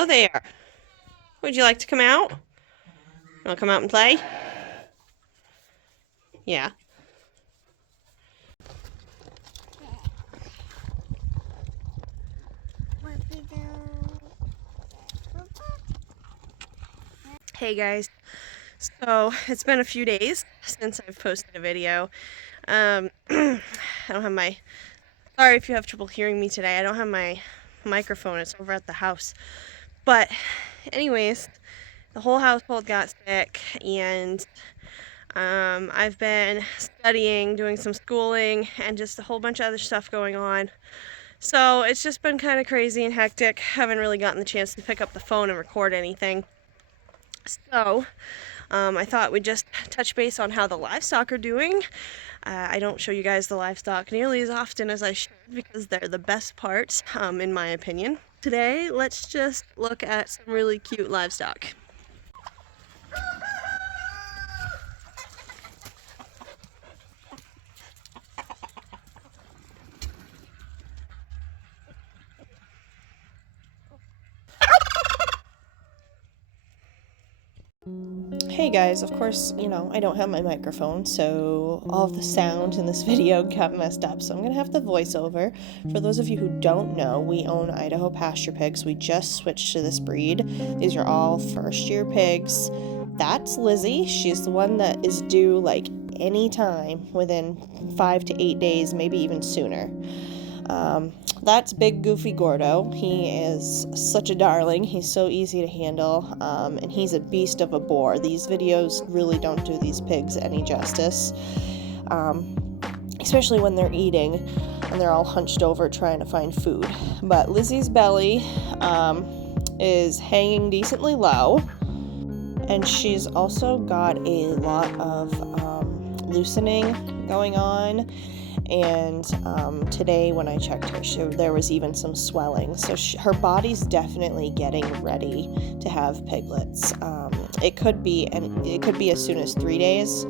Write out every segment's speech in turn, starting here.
Hello there. Would you like to come out? Want to come out and play? Yeah. Hey guys. So it's been a few days since I've posted a video. I don't have my. Sorry if you have trouble hearing me today. I don't have my microphone. It's over at the house. But, anyways, the whole household got sick, and I've been studying, doing some schooling, and just a whole bunch of other stuff going on. So it's just been kind of crazy and hectic. Haven't really gotten the chance to pick up the phone and record anything. So I thought we'd just touch base on how the livestock are doing. I don't show you guys the livestock nearly as often as I should because they're the best part, in my opinion. Today, let's just look at some really cute livestock. Hey guys, of course, I don't have my microphone, so all of the sound in this video got messed up, so I'm gonna have the voiceover. For those of you who don't know, we own Idaho pasture pigs. We just switched to this breed. These are all first-year pigs. That's Lizzie. She's the one that is due like any time within 5 to 8 days, maybe even sooner. That's Big Goofy Gordo. He is such a darling. He's so easy to handle, and he's a beast of a boar. These videos really don't do these pigs any justice, especially when they're eating and they're all hunched over trying to find food. But Lizzie's belly is hanging decently low, and she's also got a lot of loosening going on. And today when I checked her, there was even some swelling. So her body's definitely getting ready to have piglets. It could be as soon as 3 days.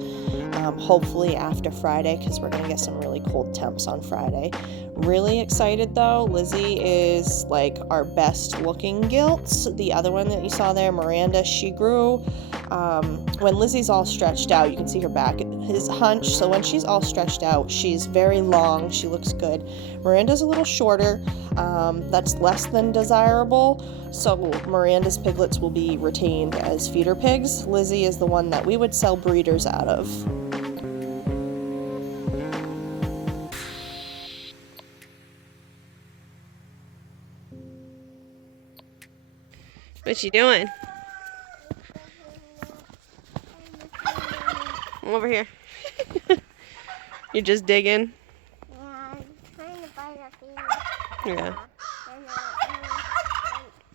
Hopefully after Friday, because we're gonna get some really cold temps on Friday. Really excited though. Lizzie is like our best looking gilt. The other one that you saw there, Miranda, she grew. When Lizzie's all stretched out, you can see her back is hunched. So when she's all stretched out, she's very long. She looks good. Miranda's a little shorter. That's less than desirable. So Miranda's piglets will be retained as feeder pigs. Lizzie is the one that we would sell breeders out of. What you doing? Come over here. You're just digging? Yeah, I'm trying to bite a thing. Yeah.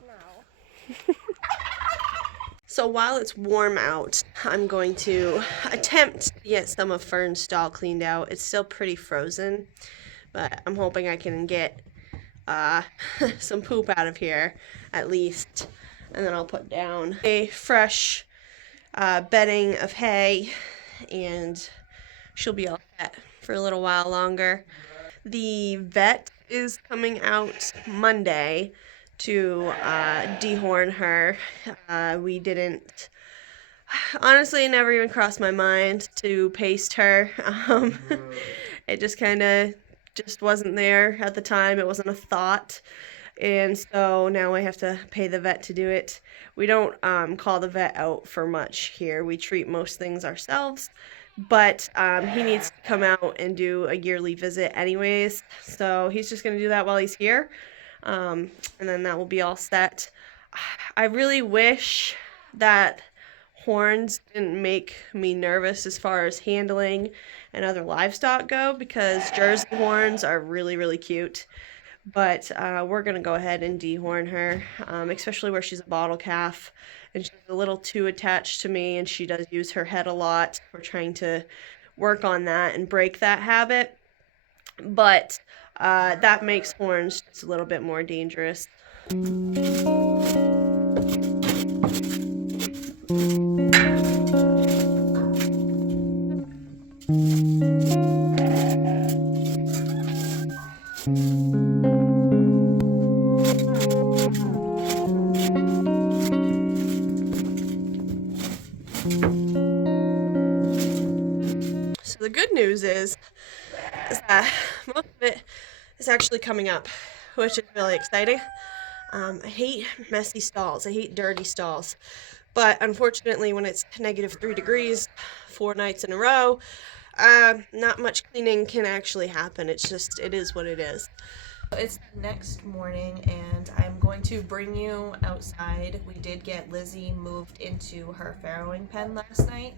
No. So while it's warm out, I'm going to attempt to get some of Fern's stall cleaned out. It's still pretty frozen, but I'm hoping I can get some poop out of here at least. And then I'll put down a fresh bedding of hay, and she'll be all set for a little while longer. The vet is coming out Monday to dehorn her. We didn't, honestly, it never even crossed my mind to paste her. It just kind of just wasn't there at the time. It wasn't a thought. And so now I have to pay the vet to do it. We don't call the vet out for much here. We treat most things ourselves, but he needs to come out and do a yearly visit anyways. So he's just going to do that while he's here, and then that will be all set. I really wish that horns didn't make me nervous as far as handling and other livestock go, because Jersey horns are really, really cute. But we're going to go ahead and dehorn her, especially where she's a bottle calf and she's a little too attached to me, and she does use her head a lot. We're trying to work on that and break that habit. But that makes horns just a little bit more dangerous. So the good news is that most of it is actually coming up, which is really exciting. I hate messy stalls. I hate dirty stalls. But unfortunately, when it's -3 degrees 4 nights in a row, not much cleaning can actually happen. It is what it is. It's the next morning, and I'm going to bring you outside. We did get Lizzie moved into her farrowing pen last night,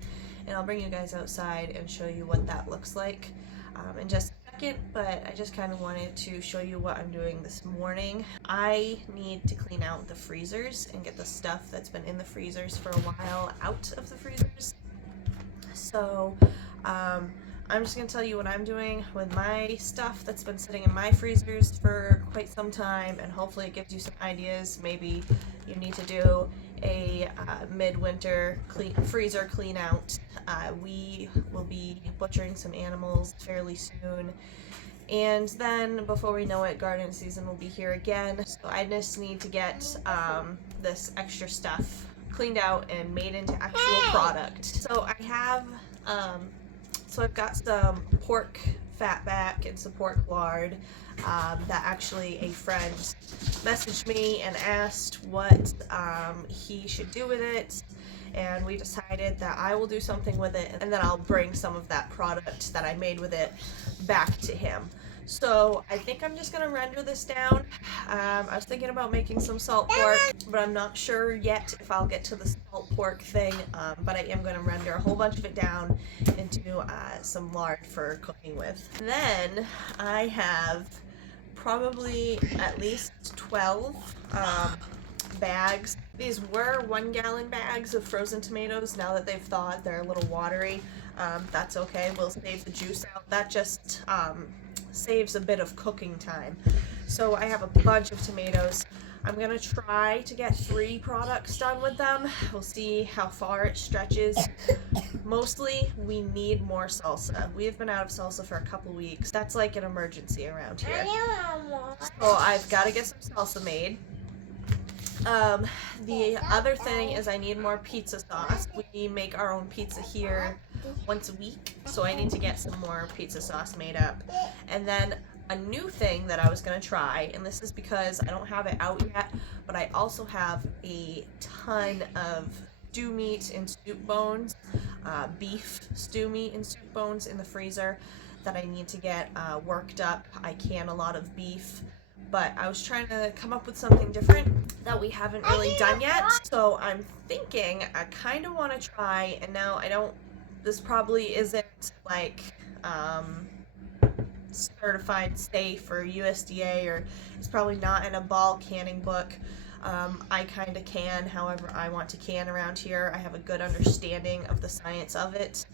and I'll bring you guys outside and show you what that looks like in just a second, but I just kind of wanted to show you what I'm doing this morning. I need to clean out the freezers and get the stuff that's been in the freezers for a while out of the freezers. So I'm just going to tell you what I'm doing with my stuff that's been sitting in my freezers for quite some time, and hopefully it gives you some ideas. Maybe you need to do a midwinter freezer clean out. We will be butchering some animals fairly soon, and then before we know it, garden season will be here again. So I just need to get this extra stuff cleaned out and made into actual product. So I have so I've got some pork fatback and some pork lard that actually a friend messaged me and asked what he should do with it, and we decided that I will do something with it, and then I'll bring some of that product that I made with it back to him. So I think I'm just gonna render this down. I was thinking about making some salt pork, but I'm not sure yet if I'll get to the salt pork thing, but I am gonna render a whole bunch of it down into some lard for cooking with. Then I have probably at least 12 bags. These were 1-gallon bags of frozen tomatoes. Now that they've thawed, they're a little watery. That's okay, we'll save the juice out. That just saves a bit of cooking time. So I have a bunch of tomatoes. I'm gonna try to get 3 products done with them. We'll see how far it stretches. Mostly, we need more salsa. We have been out of salsa for a couple weeks. That's like an emergency around here. So I've got to get some salsa made. The other thing is I need more pizza sauce. We make our own pizza here once a week, so I need to get some more pizza sauce made up. And then a new thing that I was going to try, and this is because I don't have it out yet, but I also have a ton of stew meat and soup bones, beef stew meat and soup bones in the freezer that I need to get worked up. I can a lot of beef, but I was trying to come up with something different that we haven't really done yet. So I'm thinking I kind of want to try, and now this probably isn't like certified safe or USDA, or it's probably not in a ball canning book. I kind of can however I want to can around here. I have a good understanding of the science of it,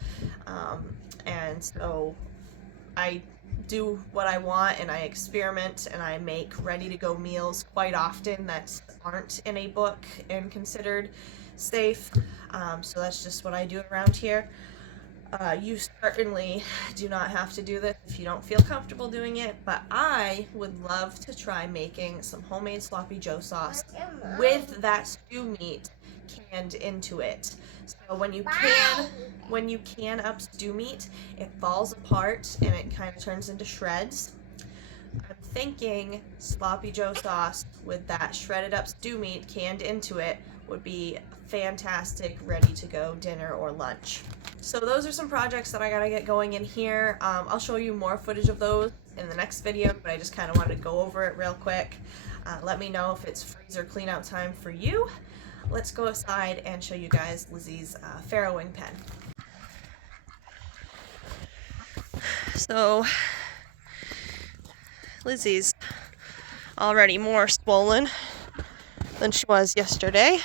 and so I do what I want, and I experiment, and I make ready-to-go meals quite often that aren't in a book and considered safe. So that's just what I do around here. You certainly do not have to do this if you don't feel comfortable doing it, but I would love to try making some homemade sloppy joe sauce with that stew meat canned into it. So when you can up stew meat, it falls apart and it kind of turns into shreds. I'm thinking sloppy joe sauce with that shredded up stew meat canned into it would be fantastic, ready to go dinner or lunch. So those are some projects that I gotta get going in here. I'll show you more footage of those in the next video, but I just kind of wanted to go over it real quick. Let me know if it's freezer clean out time for you. Let's go outside and show you guys Lizzie's farrowing pen. So Lizzie's already more swollen than she was yesterday,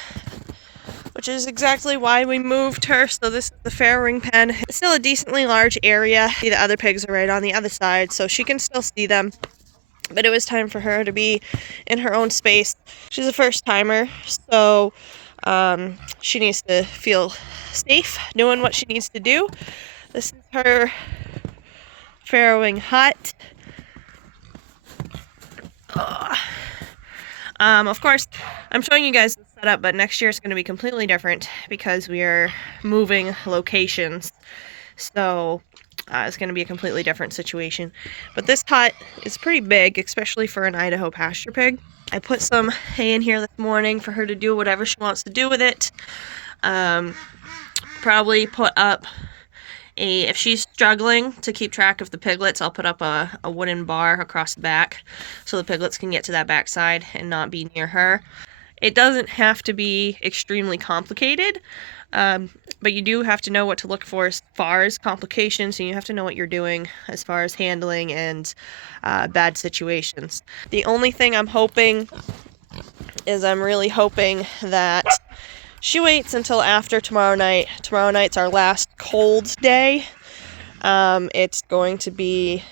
which is exactly why we moved her. So this is the farrowing pen. It's still a decently large area. The other pigs are right on the other side, so she can still see them. But it was time for her to be in her own space. She's a first timer, so she needs to feel safe knowing what she needs to do. This is her farrowing hut. Of course, I'm showing you guys the setup, but next year is going to be completely different because we are moving locations. So it's going to be a completely different situation. But this hut is pretty big, especially for an Idaho pasture pig. I put some hay in here this morning for her to do whatever she wants to do with it. Probably put up if she's struggling to keep track of the piglets, I'll put up a wooden bar across the back so the piglets can get to that backside and not be near her. It doesn't have to be extremely complicated, but you do have to know what to look for as far as complications, and you have to know what you're doing as far as handling and bad situations. The only thing I'm hoping is I'm really hoping that she waits until after tomorrow night. Tomorrow night's our last cold day. It's going to be,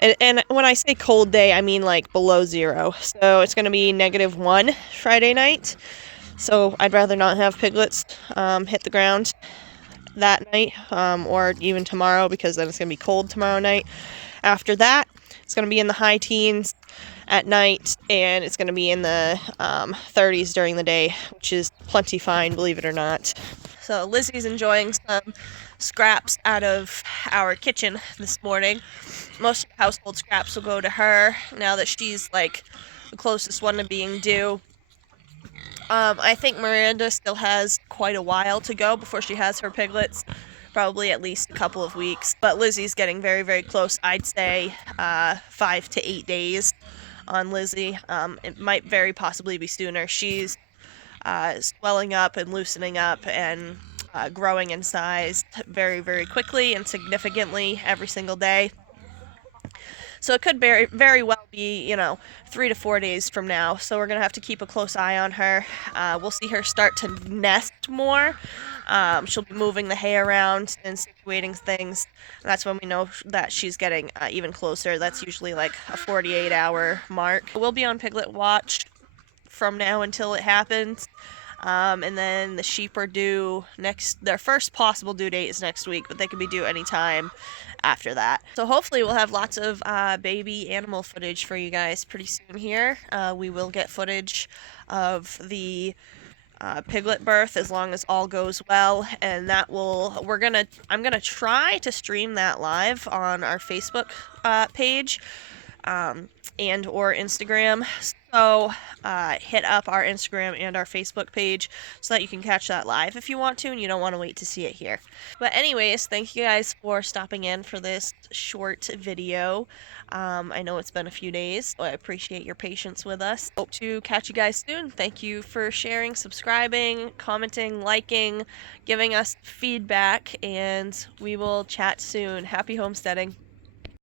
and when I say cold day, I mean like below 0. So it's going to be -1 Friday night. So I'd rather not have piglets hit the ground that night, or even tomorrow, because then it's going to be cold tomorrow night. After that, it's going to be in the high teens at night, and it's going to be in the 30s during the day, which is plenty fine, believe it or not. So Lizzie's enjoying some scraps out of our kitchen this morning. Most of the household scraps will go to her now that she's like the closest one to being due. I think Miranda still has quite a while to go before she has her piglets, probably at least a couple of weeks. But Lizzie's getting very, very close. I'd say 5 to 8 days on Lizzie. It might very possibly be sooner. She's swelling up and loosening up and growing in size very, very quickly and significantly every single day. So it could very, very well be, 3 to 4 days from now. So we're going to have to keep a close eye on her. We'll see her start to nest more. She'll be moving the hay around and situating things. And that's when we know that she's getting even closer. That's usually like a 48-hour mark. We'll be on piglet watch from now until it happens. And then the sheep are due their first possible due date is next week, but they can be due anytime after that. So hopefully we'll have lots of baby animal footage for you guys pretty soon here. We will get footage of the piglet birth as long as all goes well, and I'm gonna try to stream that live on our Facebook page and or Instagram. So hit up our Instagram and our Facebook page so that you can catch that live if you want to and you don't want to wait to see it here. But anyways, thank you guys for stopping in for this short video. I know it's been a few days, so I appreciate your patience with us. Hope to catch you guys soon. Thank you for sharing, subscribing, commenting, liking, giving us feedback, and we will chat soon. Happy homesteading.